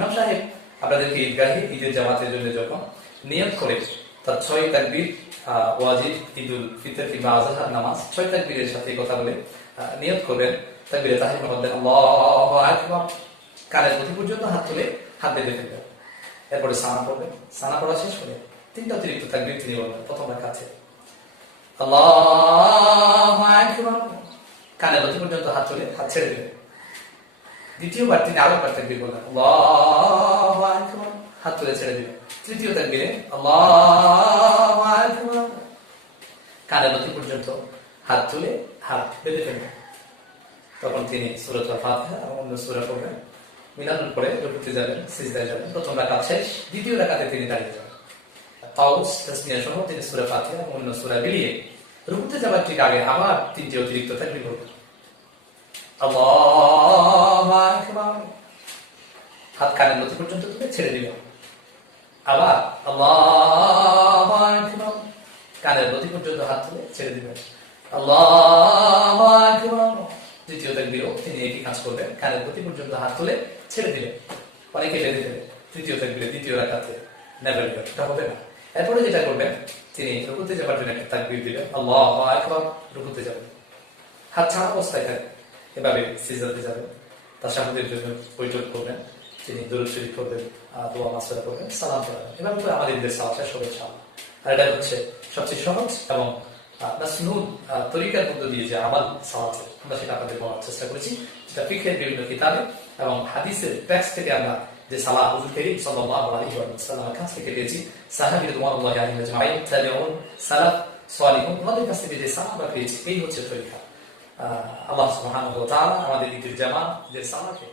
ইমাম সাহেব আপনাদেরকে ঈদগাহে ঈদের জামাতের জন্য যখন নিয়ত করে তার 6 তাকবীর ওয়াজিব ঈদুল ফিতর কিংবা আযহার নামাজ 6 তাকবীরের সাথে কথা বলে নিয়ত করবেন, তাকবীরে তাহরিমা বলবেন আল্লাহু আকবার, কানের প্রতি পর্যন্ত হাত তুলে হাত বেঁধে ফেলবেন। এরপরে সানা পড়বেন, সানা পড়া শেষ করে 3টা অতিরিক্ত তাকবীর তিনি বলবেন। প্রথম রাকাতে আল্লাহু আকবার, কানের প্রতি পর্যন্ত হাত তুলে হাত ছেড়ে দিবেন। দ্বিতীয়বার তিনি আরো একবার তাকবীর বললেন আল্লাহু আকবার, হাত তুলে ছেড়ে দিবেন। তৃতীয় তাকবীরে আল্লাহু আকবার, কানের প্রতি পর্যন্ত হাত তুলে হাত বেঁধে ফেলবেন। তখন তিনি সূরাতুল ফাতিহা এবং অন্য সূরা পড়বেন, মিলানোর পরে রুকুতে যাবেন, সিজদায় যাবেন। প্রথম রাকাত শেষ, দ্বিতীয় রাকাতে তিনি দাঁড়িয়ে যাবেন। তাওস তাসমিয়া সহ তিনি সূরা ফাতিহা এবং অন্য সূরা মিলিয়ে রুকুতে যাবার ঠিক আগে আবার 3টি অতিরিক্ত তাকবীর বলবেন। আল্লাহু আকবার, হাত কানের মধ্যে পর্যন্ত তুলে ছেড়ে দিবেন। আবার আল্লাহু আকবার, কানের মধ্যে পর্যন্ত হাত তুলে ছেড়ে দিবেন। আল্লাহু আকবার, দ্বিতীয় তাকবীরও তিনি একই কাজ করবেন, কানের মধ্যে পর্যন্ত হাত তুলে ছেড়ে দিবেন। অনেকে বেঁধে ফেলে তৃতীয় তাকবীরে দ্বিতীয় রাকাতে, নেভার এভার, এটা হবে না। এরপরে যেটা করবেন, তিনি রুকুতে যাবার জন্য একটা তাকবীর দিবেন, আল্লাহু আকবার, রুকুতে যাবেন, হাত ছাড়া অবস্থায় থাকবেন। এভাবে সিজদাতে যাবেন, তাশাহুদের জন্য বৈঠক করবেন, তিনি দুরূদ শরীফ পড়বেন, দোয়া মাসওয়ারা করবেন, সালাম পড়বেন। এভাবে করে আমাদের ঈদের সালাত শেষ হবে ইনশাআল্লাহ। আর এটা হচ্ছে সবচেয়ে সহজ এবং মাসনুন তরিকার মধ্য দিয়ে যে আমাল সালাত, আমরা সেটা আপনাদের বলার চেষ্টা করেছি, যেটা ফিকহের বিভিন্ন কিতাবে এবং হাদিসের টেক্সট থেকে আমরা যে সালাত হুজুর করিম সাল্লাল্লাহু আলাইহি ওয়াসাল্লামের কাছ থেকে পেয়েছি, সাহাবী রাদিয়াল্লাহু আনহুম আজমাইন, তাবিউন, সালাফ সালিহুন, ওদের কাছ থেকে যে সালাত আমরা পেয়েছি, এই হচ্ছে তরিকা। আল্লাহ সুবহানাহু ওয়া তাআলা আমাদের ঈদের জামাত যে সালাতে